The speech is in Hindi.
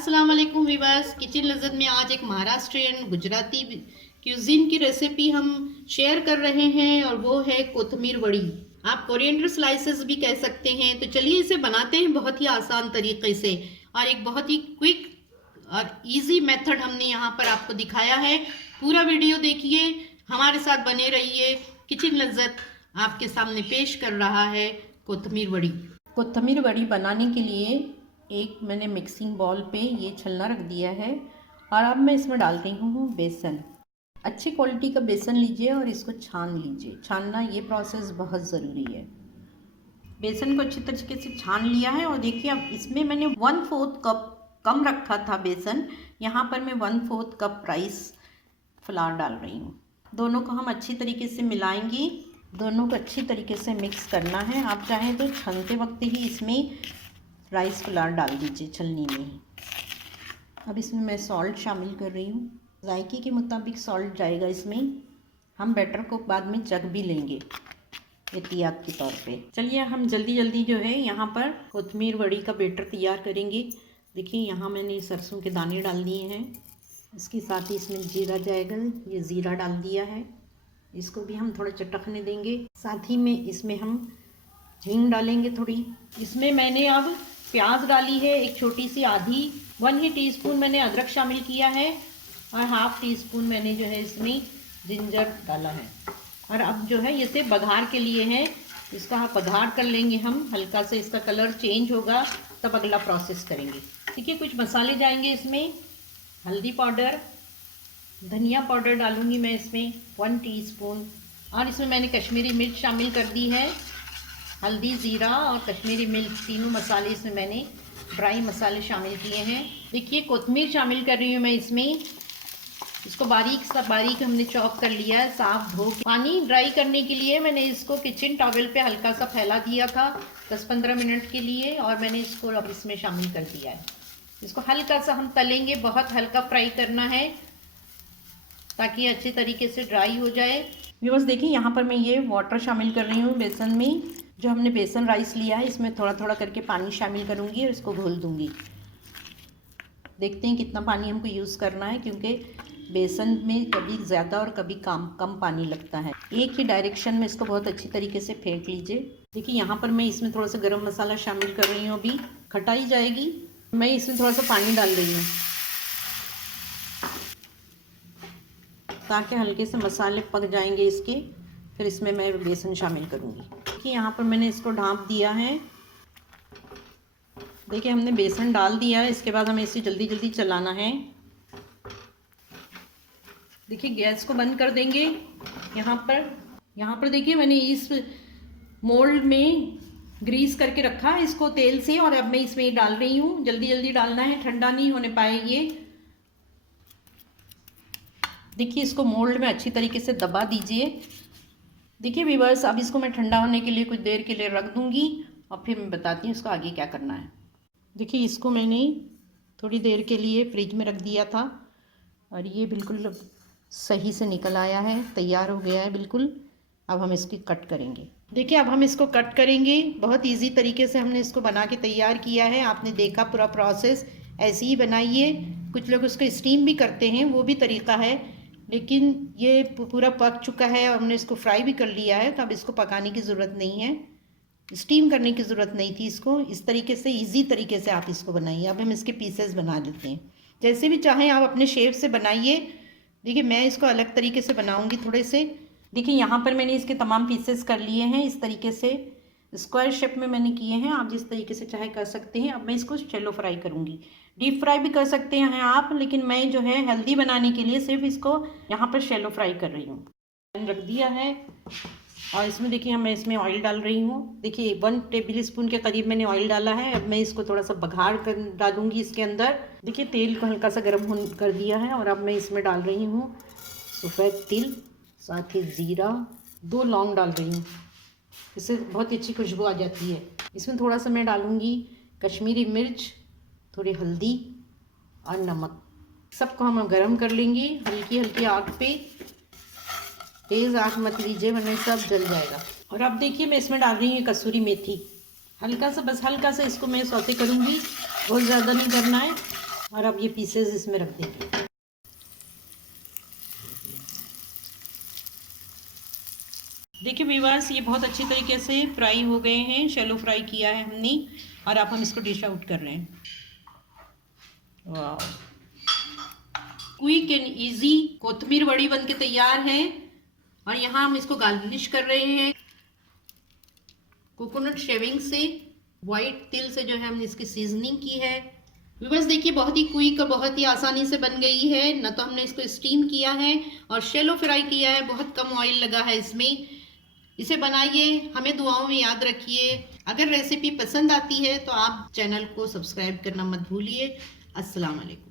अस्सलाम वालेकुम वीवर्स। किचन लज़्ज़त में आज एक महाराष्ट्रियन गुजराती क्यूजीन की रेसिपी हम शेयर कर रहे हैं और वो है कोथमीर वड़ी। आप कोरिएंडर स्लाइसेस भी कह सकते हैं। तो चलिए इसे बनाते हैं बहुत ही आसान तरीके से और एक बहुत ही क्विक और इजी मेथड हमने यहाँ पर आपको दिखाया है। पूरा वीडियो देखिए, हमारे साथ बने रहिए। किचन लज़्ज़त आपके सामने पेश कर रहा है कोथमीर वड़ी। कोथमीर वड़ी बनाने के लिए एक मैंने मिक्सिंग बाउल पे ये छलना रख दिया है और अब मैं इसमें डाल रही हूँ बेसन। अच्छी क्वालिटी का बेसन लीजिए और इसको छान लीजिए। छानना ये प्रोसेस बहुत ज़रूरी है। बेसन को अच्छी तरीके से छान लिया है और देखिए अब इसमें मैंने 1/4 कप कम रखा था बेसन, यहाँ पर मैं 1/4 कप राइस फ्लावर डाल रही हूँ। दोनों को हम अच्छी तरीके से मिलाएंगे। दोनों को अच्छी तरीके से मिक्स करना है। आप चाहें तो छनते वक्त ही इसमें राइस फ्लावर डाल दीजिए छलनी में ही। अब इसमें मैं सॉल्ट शामिल कर रही हूँ। जायके के मुताबिक सॉल्ट जाएगा इसमें। हम बैटर को बाद में चख भी लेंगे एहतियात के तौर पे। चलिए हम जल्दी जल्दी जो है यहाँ पर कोथमीर वड़ी का बैटर तैयार करेंगे। देखिए यहाँ मैंने सरसों के दाने डाल दिए हैं। इसके साथ ही इसमें जीरा जाएगा, ये ज़ीरा डाल दिया है। इसको भी हम थोड़ा चटकने देंगे। साथ ही में इसमें हम हींग डालेंगे थोड़ी। इसमें मैंने अब प्याज डाली है एक छोटी सी आधी। 1 टीस्पून मैंने अदरक शामिल किया है और 1/2 टीस्पून मैंने जो है इसमें जिंजर डाला है। और अब जो है इसे बघार के लिए है, इसका बघार कर लेंगे हम। हल्का से इसका कलर चेंज होगा तब अगला प्रोसेस करेंगे। ठीक है, कुछ मसाले जाएंगे इसमें। हल्दी पाउडर, धनिया पाउडर डालूंगी मैं इसमें 1 टीस्पून और इसमें मैंने कश्मीरी मिर्च शामिल कर दी है। हल्दी, ज़ीरा और कश्मीरी मिर्च तीनों मसाले इसमें मैंने ड्राई मसाले शामिल किए हैं। देखिए कोथमीर शामिल कर रही हूँ मैं इसमें। इसको बारीक हमने चॉप कर लिया है, साफ धो के। पानी ड्राई करने के लिए मैंने इसको किचन टॉवल पे हल्का सा फैला दिया था 10-15 मिनट के लिए और मैंने इसको अब इसमें शामिल कर दिया है। इसको हल्का सा हम तलेंगे, बहुत हल्का फ्राई करना है ताकि अच्छे तरीके से ड्राई हो जाए। बस देखिए यहाँ पर मैं ये वाटर शामिल कर रही हूँ बेसन में। जो हमने बेसन राइस लिया है इसमें थोड़ा थोड़ा करके पानी शामिल करूँगी और इसको घोल दूँगी। देखते हैं कितना पानी हमको यूज़ करना है, क्योंकि बेसन में कभी ज़्यादा और कभी कम पानी लगता है। एक ही डायरेक्शन में इसको बहुत अच्छी तरीके से फेंट लीजिए। देखिए यहाँ पर मैं इसमें थोड़ा सा गरम मसाला शामिल कर रही हूँ। अभी खटाई जाएगी, मैं इसमें थोड़ा सा पानी डाल रही हूँ ताकि हल्के से मसाले पक जाएंगे इसके। फिर इसमें मैं बेसन शामिल करूँगी। देखिए यहाँ पर मैंने इसको ढाँप दिया है। देखिए हमने बेसन डाल दिया है। इसके बाद हमें इसे जल्दी जल्दी चलाना है। देखिए गैस को बंद कर देंगे। यहाँ पर देखिए मैंने इस मोल्ड में ग्रीस करके रखा है इसको तेल से और अब मैं इसमें डाल रही हूँ। जल्दी जल्दी डालना है, ठंडा नहीं होने पाए ये। देखिए इसको मोल्ड में अच्छी तरीके से दबा दीजिए। देखिए व्यूअर्स, अब इसको मैं ठंडा होने के लिए कुछ देर के लिए रख दूँगी और फिर मैं बताती हूँ इसको आगे क्या करना है। देखिए इसको मैंने थोड़ी देर के लिए फ्रिज में रख दिया था और ये बिल्कुल सही से निकल आया है, तैयार हो गया है बिल्कुल। अब हम इसकी कट करेंगे। देखिए अब हम इसको कट करेंगे। बहुत इजी तरीके से हमने इसको बना के तैयार किया है। आपने देखा पूरा प्रोसेस, ऐसे ही बनाइए। कुछ लोग उसको स्टीम भी करते हैं, वो भी तरीका है, लेकिन ये पूरा पक चुका है। हमने इसको फ्राई भी कर लिया है, तो अब इसको पकाने की ज़रूरत नहीं है, स्टीम करने की ज़रूरत नहीं थी इसको। इस तरीके से इजी तरीके से आप इसको बनाइए। अब हम इसके पीसेस बना देते हैं। जैसे भी चाहें आप अपने शेप से बनाइए। देखिए मैं इसको अलग तरीके से बनाऊंगी थोड़े से। देखिए यहाँ पर मैंने इसके तमाम पीसेस कर लिए हैं। इस तरीके से स्क्वायर शेप में मैंने किए हैं। आप जिस तरीके से चाहे कर सकते हैं। अब मैं इसको शैलो फ्राई करूँगी। डीप फ्राई भी कर सकते हैं आप, लेकिन मैं जो है हेल्दी बनाने के लिए सिर्फ इसको यहाँ पर शैलो फ्राई कर रही हूँ। रख दिया है और इसमें देखिए मैं इसमें ऑयल डाल रही हूँ। देखिए 1 टेबल स्पून के करीब मैंने ऑयल डाला है। अब मैं इसको थोड़ा सा बघार कर डालूंगी इसके अंदर। देखिए तेल को हल्का सा गर्म कर दिया है और अब मैं इसमें डाल रही हूँ सफ़ेद तिल, साथ ही ज़ीरा, 2 लौंग डाल रही हूँ। इससे बहुत ही अच्छी खुशबू आ जाती है। इसमें थोड़ा सा मैं डालूँगी कश्मीरी मिर्च, थोड़ी हल्दी और नमक। सबको हम गर्म कर लेंगे हल्की हल्की आग पे। तेज़ आग मत लीजिए वरना सब जल जाएगा। और अब देखिए मैं इसमें डाल रही हूँ कसूरी मेथी। हल्का सा, बस हल्का सा इसको मैं सौते करूँगी, बहुत ज़्यादा नहीं करना है। और अब ये पीसेस इसमें रख देंगे। देखिए व्यूअर्स, ये बहुत अच्छी तरीके से फ्राई हो गए हैं, शैलो फ्राई किया है हमने। और अब हम इसको डिश आउट कर रहे हैं। वाह, क्विक एंड इजी कोथिमीर वड़ी बनके तैयार है। और यहाँ हम इसको गार्निश कर रहे हैं कोकोनट शेविंग से, वाइट तिल से जो है हमने इसकी सीजनिंग की है। व्यूअर्स देखिए, बहुत ही क्विक और बहुत ही आसानी से बन गई है। न तो हमने इसको स्टीम किया है और शैलो फ्राई किया है, बहुत कम ऑयल लगा है इसमें। इसे बनाइए, हमें दुआओं में याद रखिए। अगर रेसिपी पसंद आती है तो आप चैनल को सब्सक्राइब करना मत भूलिए। अस्सलाम वालेकुम।